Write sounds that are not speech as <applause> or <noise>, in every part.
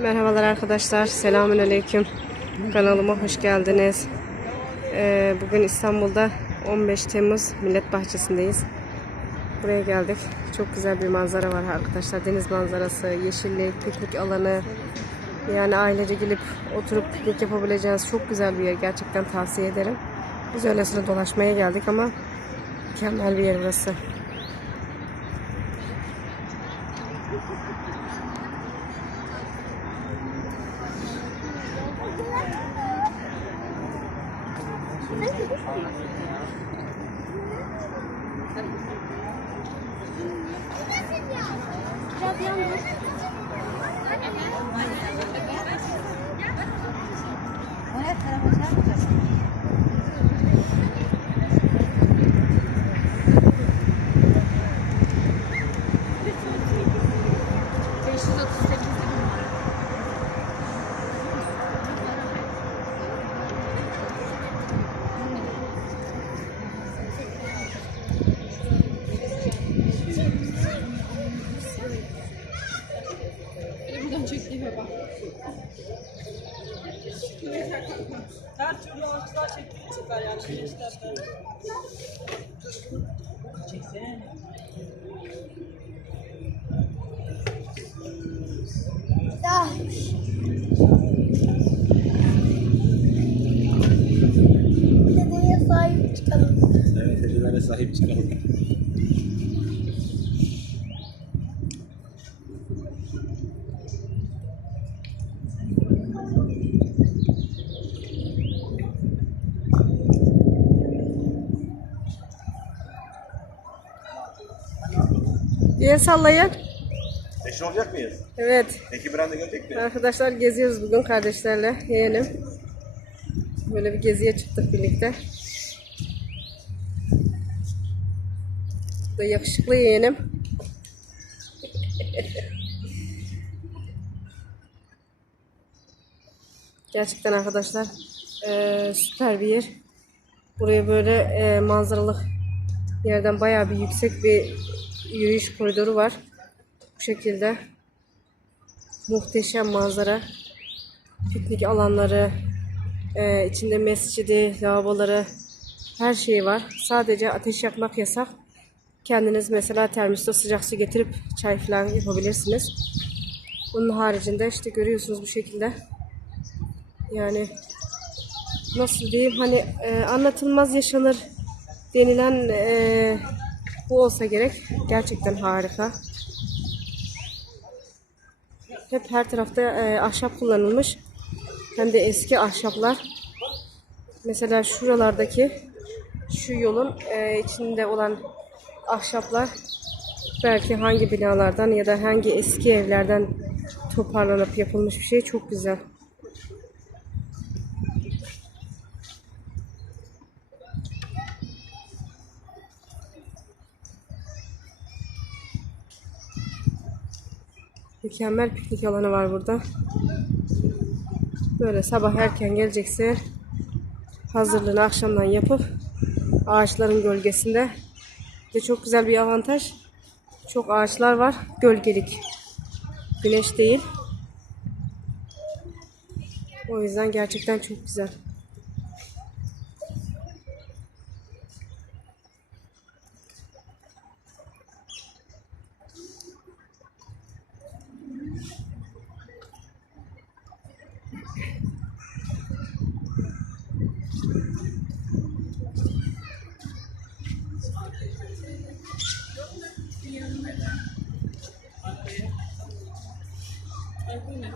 Merhabalar arkadaşlar. Selamün aleyküm. Kanalıma hoş geldiniz. Ee, bugün İstanbul'da 15 Temmuz Millet Bahçesi'ndeyiz. Buraya geldik. Çok güzel bir manzara var arkadaşlar. Deniz manzarası, yeşillik, piknik alanı. Yani ailece gelip oturup piknik yapabileceğiniz çok güzel bir yer. Gerçekten tavsiye ederim. Biz öylesine dolaşmaya geldik ama mükemmel bir yer burası. Biraz yandır. Oraya tarafa çarp. Her türlü ağaçlar çektiği çıkar yani güneşlerden. Dedeye sahip çıkalım. Evet, dedelere sahip çıkalım. Bir sallayın. Eşi olacak mıyız? Evet. Peki Branda gelecek mi? Arkadaşlar geziyoruz bugün kardeşlerle, yeğenim. Böyle bir geziye çıktık birlikte. Bu da yakışıklı yeğenim. <laughs> Gerçekten arkadaşlar eee, süper bir yer. Buraya böyle eee, manzaralı yerden bayağı bir yüksek bir yürüyüş koridoru var. Bu şekilde muhteşem manzara. Piknik alanları, e, içinde mescidi, lavaboları, her şeyi var. Sadece ateş yakmak yasak. Kendiniz mesela termosta sıcak su getirip çay falan yapabilirsiniz. Bunun haricinde işte görüyorsunuz bu şekilde. Yani nasıl diyeyim hani e, anlatılmaz yaşanır denilen e, bu olsa gerek. Gerçekten harika. Hep her tarafta e, ahşap kullanılmış. Hem de eski ahşaplar. Mesela şuralardaki şu yolun e, içinde olan ahşaplar belki hangi binalardan ya da hangi eski evlerden toparlanıp yapılmış bir şey çok güzel. Mükemmel piknik alanı var burada. Böyle sabah erken gelecekse hazırlığını akşamdan yapıp ağaçların gölgesinde ve çok güzel bir avantaj. Çok ağaçlar var. Gölgelik. Güneş değil. O yüzden gerçekten çok güzel. 还是你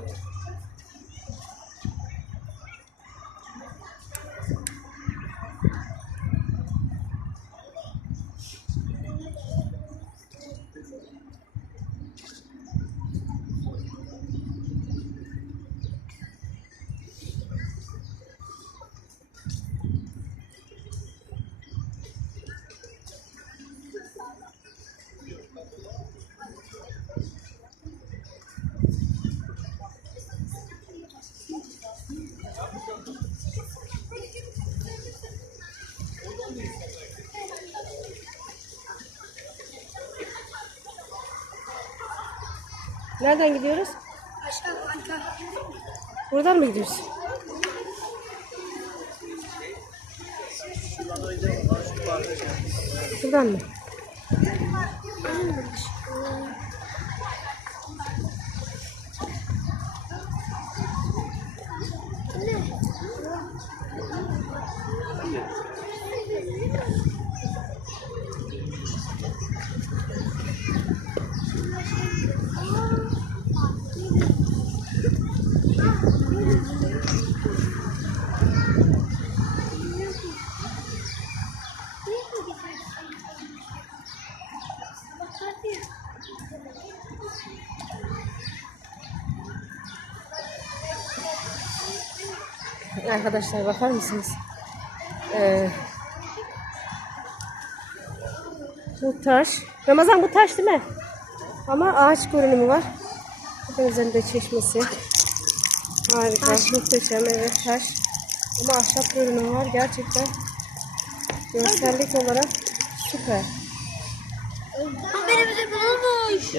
Nereden gidiyoruz? Aşağı Buradan mı gidiyoruz? Buradan mı? Arkadaşlar bakar mısınız? Ee, bu taş. Ramazan bu taş değil mi? Ama ağaç görünümü var. Bakın üzerinde çeşmesi. Harika, muhteşem evet taş. Ama ahşap görünümü var gerçekten. Görsellik olarak süper. Haberimizi bulmuş.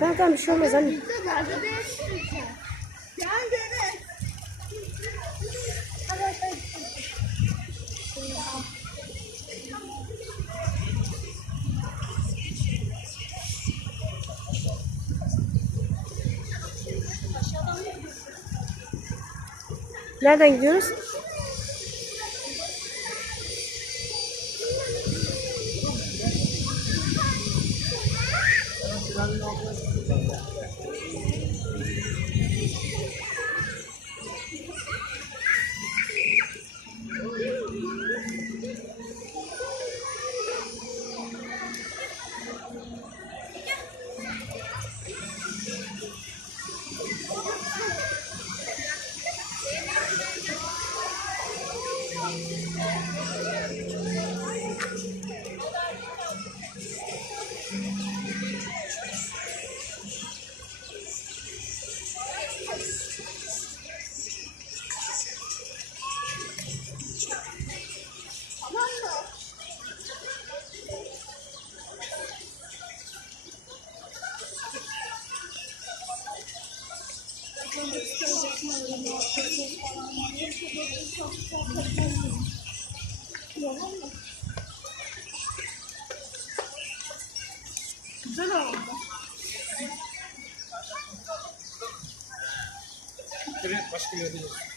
Tamam tamam bir şey olmaz anne. leather use Nereden gidiyoruz?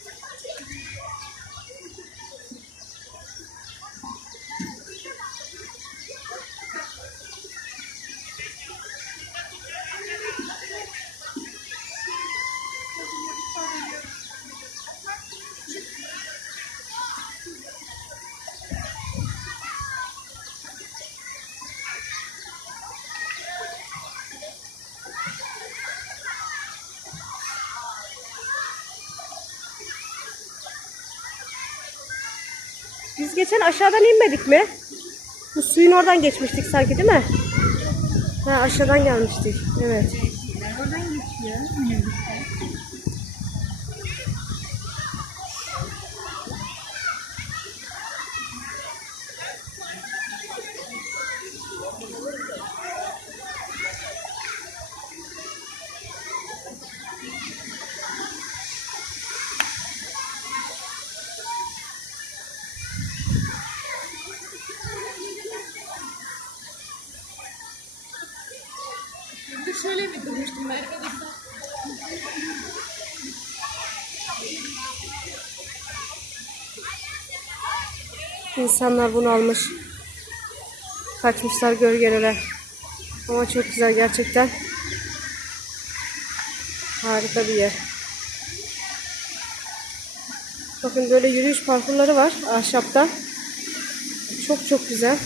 Biz geçen aşağıdan inmedik mi? Bu suyun oradan geçmiştik sanki değil mi? Ha aşağıdan gelmiştik. Evet. Oradan geçiyor İnsanlar bunu almış. Kaçmışlar gölgelere. Ama çok güzel gerçekten. Harika bir yer. Bakın böyle yürüyüş parkurları var ahşapta. Çok çok güzel.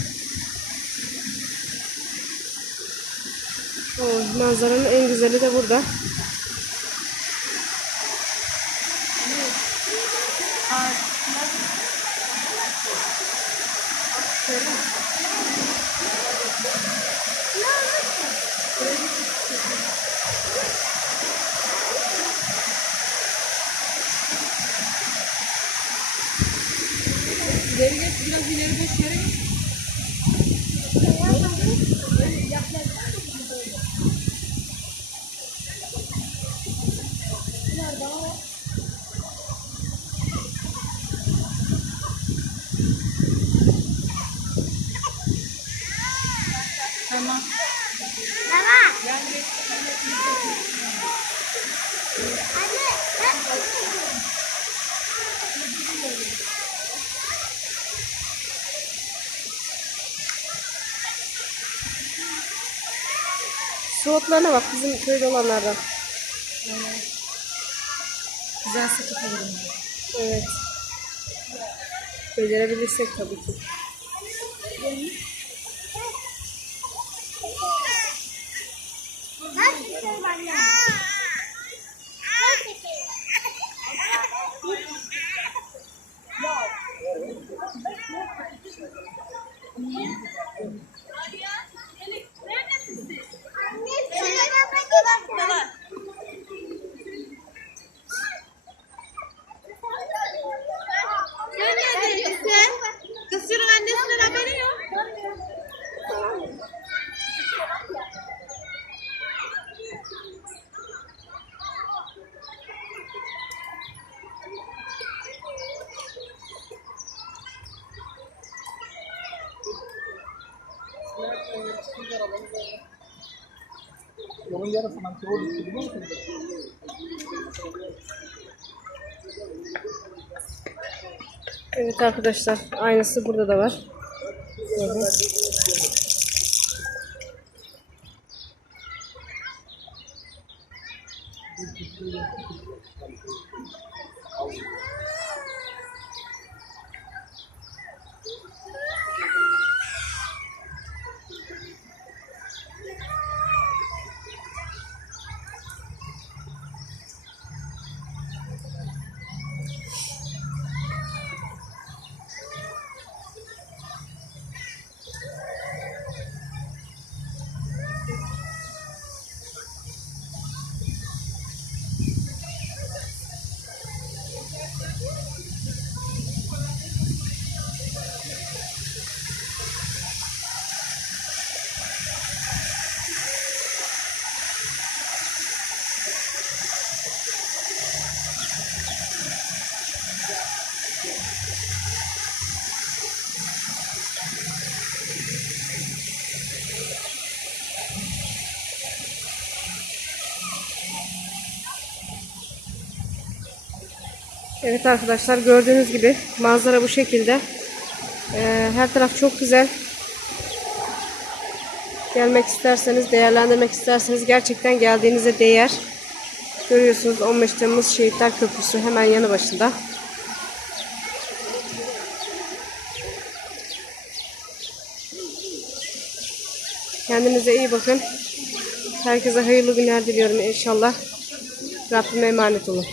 O manzaranın en güzeli de burada. İleri geç biraz ileri geç yere. Tamam. Su otlarına bak bizim köyde olanlardan. Güzel olurum. Evet. Becerebilirsek tabii ki. Yolun yarısından çoğu düştü biliyor musun? Evet arkadaşlar aynısı burada da var. Hı hı. Evet arkadaşlar gördüğünüz gibi manzara bu şekilde. Ee, her taraf çok güzel. Gelmek isterseniz, değerlendirmek isterseniz gerçekten geldiğinize değer. Görüyorsunuz 15 Temmuz Şehitler Köprüsü hemen yanı başında. Kendinize iyi bakın. Herkese hayırlı günler diliyorum inşallah. Rabbime emanet olun.